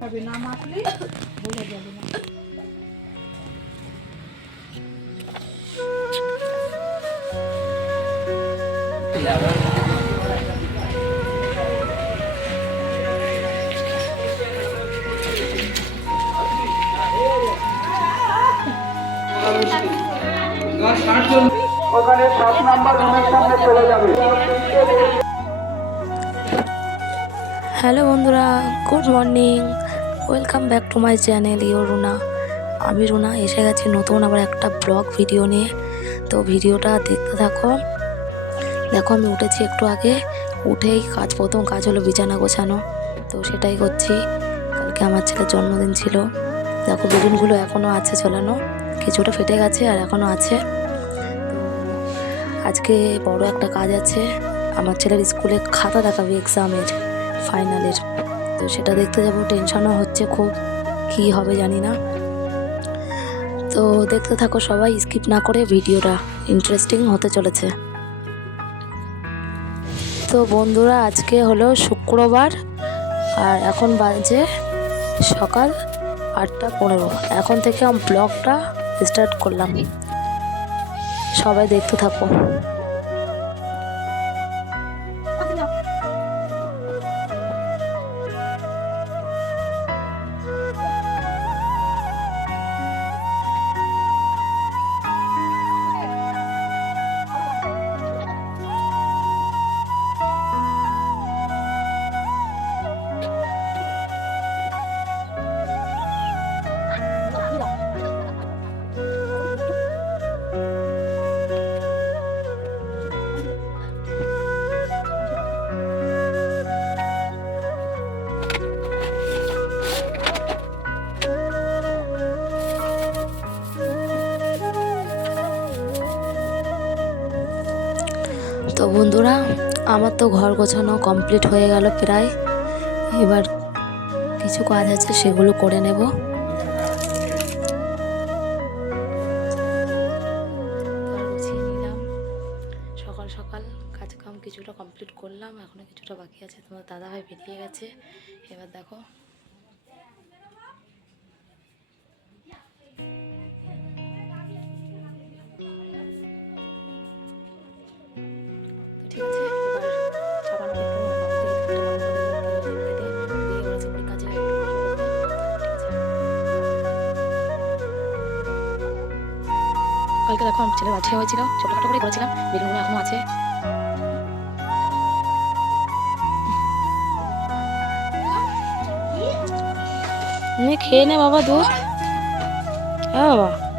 তবে না মাখলে বোঝা যাবে না। ওখানে সাত নাম্বার রুমের সামনে চলে যাবে। হ্যালো বন্ধুরা good morning. Welcome back to my channel ইও রুনা আমি রুনা, এসে গেছি নতুন আবার একটা ব্লগ ভিডিও নিয়ে। তো ভিডিওটা দেখতে থাকো। দেখো, আমি উঠেছি একটু আগে। উঠেই কাজ, প্রথম কাজ হলো বিছানা গোছানো। তো সেটাই করছি। কালকে আমার ছেলের জন্মদিন ছিল। দেখো, বেলুনগুলো এখনও আছে চলানো কিছুটা ফেটে গেছে আর এখনও আছে। আজকে বড় একটা কাজ আছে। আমার ছেলের স্কুলে খাতা দেখাবে এক্সামের ফাইনালের তো সেটা দেখতে যাব টেনশনও হচ্ছে খুব। কী হবে জানি না। তো দেখতে থাকো সবাই স্কিপ না করে ভিডিওটা। ইন্টারেস্টিং হতে চলেছে। তো বন্ধুরা, আজকে হলো শুক্রবার, আর এখন বাজে সকাল আটটা পনেরো। এখন থেকে আমি ব্লগটা স্টার্ট করলাম। সবাই দেখতে থাকো। তো বন্ধুরা, আমার তো ঘর গোছানো কমপ্লিট হয়ে গেল প্রায়। এবার কিছু কাজ আছে, সেগুলো করে নেব। সকাল সকাল কাজ কাম কিছুটা কমপ্লিট করলাম, এখনও কিছুটা বাকি আছে। তোমার দাদাভাই বেরিয়ে গেছে। এবার দেখো দেখো ছেলে বাচ্চা হয়েছিল। ছোটখাটো করে করেছিলাম বেলুনগুলো এখনও আছে। খেয়ে নে বাবা দুধ। হ্যাঁ বাবা।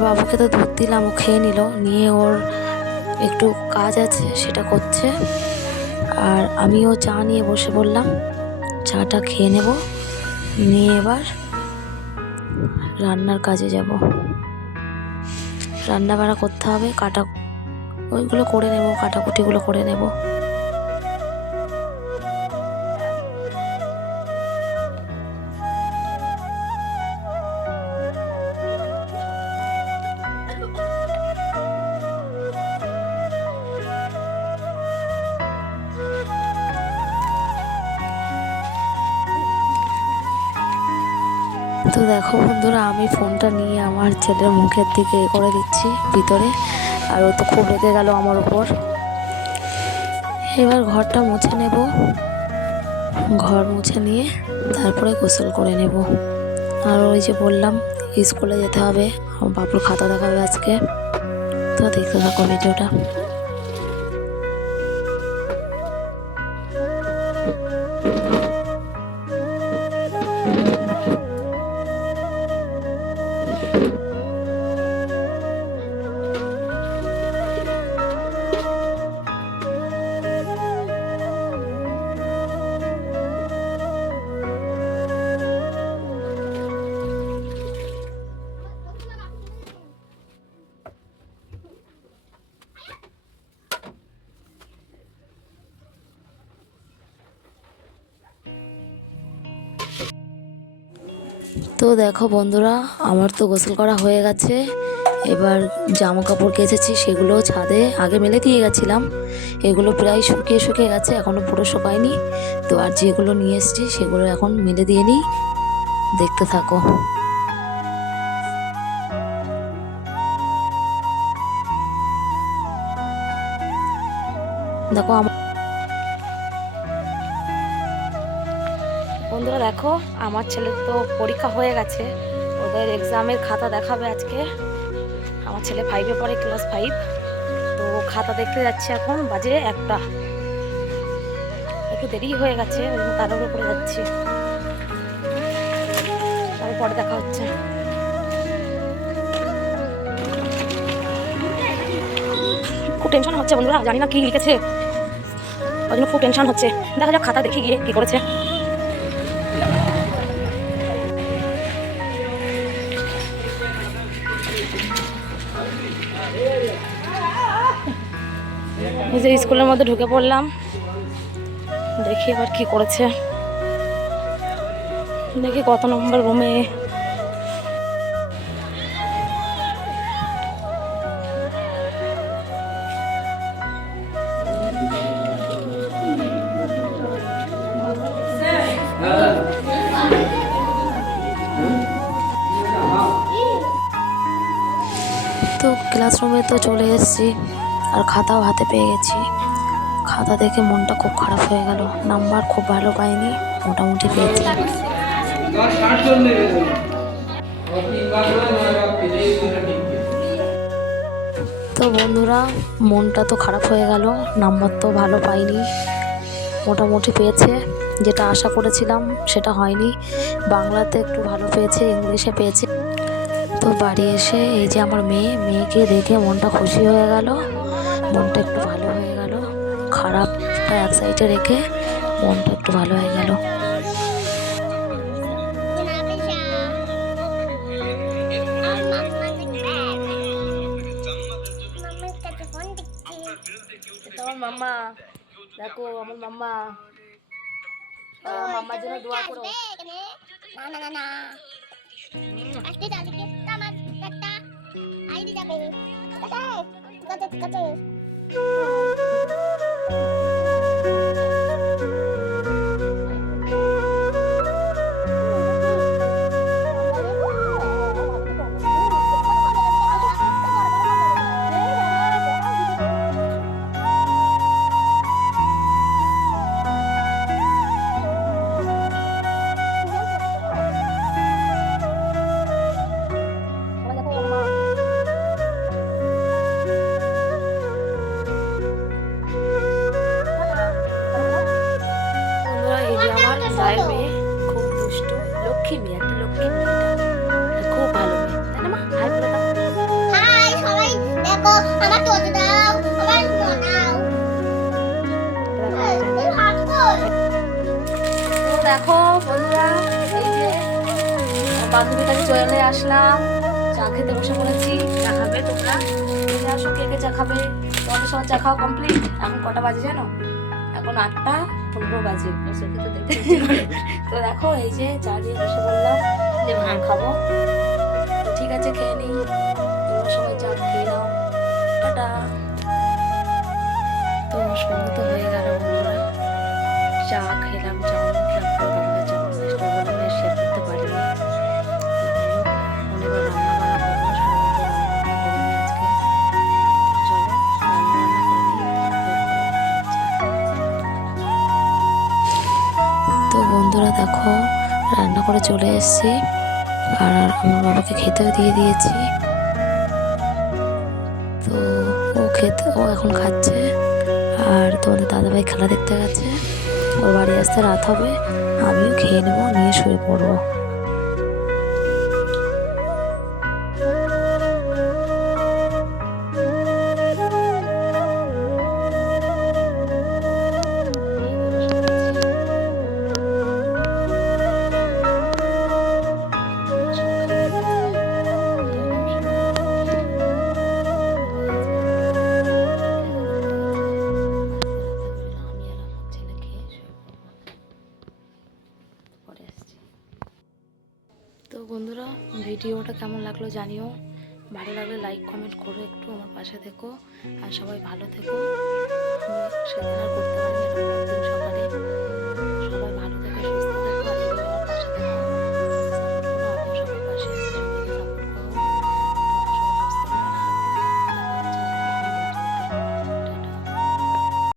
আমার বাবুকে তো দুধ দিলাম, ও খেয়ে নিল, নিয়ে ওর একটু কাজ আছে, সেটা করছে। আর আমিও চা নিয়ে বসে পড়লাম চাটা খেয়ে নেব, নিয়ে এবার রান্নার কাজে যাব। রান্না বাড়া করতে হবে, কাটা ওইগুলো করে নেব, কাটাকুটিগুলো করে নেব। তো দেখো বন্ধুরা, আমি ফোনটা নিয়ে আমার ছেলের মুখের দিকে করে দিচ্ছি ভিতরে। আর ও তো খুব রেগে গেল আমার উপর। এবার ঘরটা মুছে নেব। ঘর মুছে নিয়ে তারপরে গোসল করে নেব। আর ওই যে বললাম, স্কুলে যেতে হবে। আমার বাপুর খাতা দেখাবে আজকে। তো দেখতে থাকো ভিডিওটা। তো দেখো বন্ধুরা, আমার তো গোসল করা হয়ে গেছে। এবার জামা কাপড় কেচেছি, সেগুলো ছাদে আগে মেলে দিয়ে গেছিলাম। এগুলো প্রায় শুকিয়ে শুকিয়ে গেছে এখনও পুরো শুকায়নি। তো আর যেগুলো নিয়ে এসেছি, সেগুলো এখন মেলে দিয়ে নিই। দেখতে থাকো। দেখো, আমার বন্ধুরা দেখো, আমার ছেলের তো পরীক্ষা হয়ে গেছে। ওদের এক্সামের খাতা দেখাবে আজকে। আমার ছেলে ফাইভে পড়ে ক্লাস ফাইভ তো খাতা দেখতে যাচ্ছে এখন, বাজে একটা। একটু দেরি হয়ে গেছে তার উপরে যাচ্ছি। তারপরে দেখা হচ্ছে। খুব টেনশন হচ্ছে বন্ধুরা, জানি না কি লিখেছে। ওই জন্য খুব টেনশন হচ্ছে। দেখা যাক, খাতা দেখি গিয়ে কি করেছে। যে স্কুলের মধ্যে ঢুকে পড়লাম। দেখি এবার কি করেছে। দেখি কত নম্বর রুমে। তো ক্লাসরুমে তো চলে এসেছি। আর খাতাও হাতে পেয়ে গেছি। খাতা দেখে মনটা খুব খারাপ হয়ে গেল। নাম্বার খুব ভালো পাইনি, মোটামুটি পেয়েছি। তো বন্ধুরা, মনটা তো খারাপ হয়ে গেল, নাম্বার তো ভালো পাইনি, মোটামুটি পেয়েছে। যেটা আশা করেছিলাম, সেটা হয়নি। বাংলাতে একটু ভালো পেয়েছে, ইংলিশে পেয়েছে। তো বাড়ি এসে এই যে আমার মেয়ে, মেয়েকে দেখে মনটা খুশি হয়ে গেল। মনটা একটু ভালো হয়ে গেল। খারাপটা এক সাইডে রেখে মনটা একটু ভালো হয়ে গেল। আমার মাম্মা দেখো আমার মাম্মা। মাম্মার জন্য দোয়া করো। না না না না। আজকে আইডি যাবে। কত কত Thank you. দেখো, বন্ধুরা, এই আমার চলে আসলাম। চা খেতে বসে পড়েছি, চা খাবে তোমরা? আসো, কে কে চা খাবে? তোমাদের সবার চা খাওয়া কমপ্লিট এখন কটা বাজে জানো? এখন আটটা পনেরো বাজে। তো দেখো, এই যে চা দিয়ে বসে বললাম যে ভাত খাব। ঠিক আছে, খেয়ে নিই। তোমরা সবাই চা খেয়ে নাও। টাটা। তো হয়ে গেল, বন্ধুরা। চা খেলাম চা উঠলাম তারপরে চা চেষ্টা করলাম শেয়ার করতে পারিনি অনেকবার রান্না বান্না করব সারাদিন রান্না চলো রান্না বান্না করে নিই, তারপরে খাওয়া যাক। তো বন্ধুরা দেখো রান্না করে চলে এসেছি আর আমার বাবাকে খেতেও দিয়ে দিয়েছি তো ও খেতে ও এখন খাচ্ছে আর তোমাদের দাদাভাই খেলা দেখতে গেছে ওর বাড়ি আসতে রাত হবে আমিও খেয়ে নেব নিয়ে শুয়ে পড়ব। লাগল জানিও। ভালো লাগলে লাইক কমেন্ট করো একটু আমার পাশে থেকো। আর সবাই ভালো থেকো। সেদিন আর করতে পারিনি সকালে।